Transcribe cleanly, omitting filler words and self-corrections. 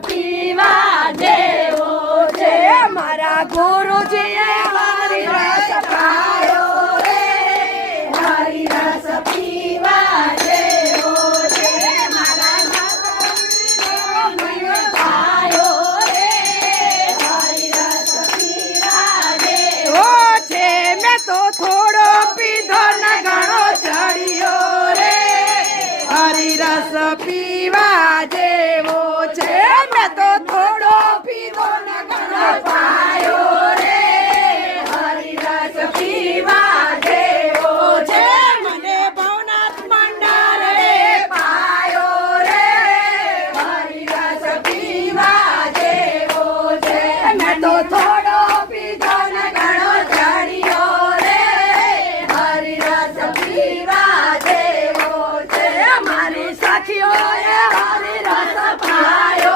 પીવા જેવો છે મારા ગુરુજીએ હરિ રસ પાયો રે હરિ રસ પીવા જેવો છે મારા ગુરુજીએ પાયો રે હરિ રસ પીવા જેવો છે મેં તો થોડો પીધો ને ઘણો ચડ્યો રે હરિ રસ પીવા જેવો છે મેં તો થોડો પીધો ને ઘણો પાયો રે હરિ રસ પીવા જેવો છે મને ભવનાથ મંડળે પાયો રે હરિ રસ પીવા જેવો છે મેં તો થોડો પીધો ને ઘણો ચડ્યો રે હરિ રસ પીવા જેવો છે મારી સખીઓએ હરિ રસ પાયો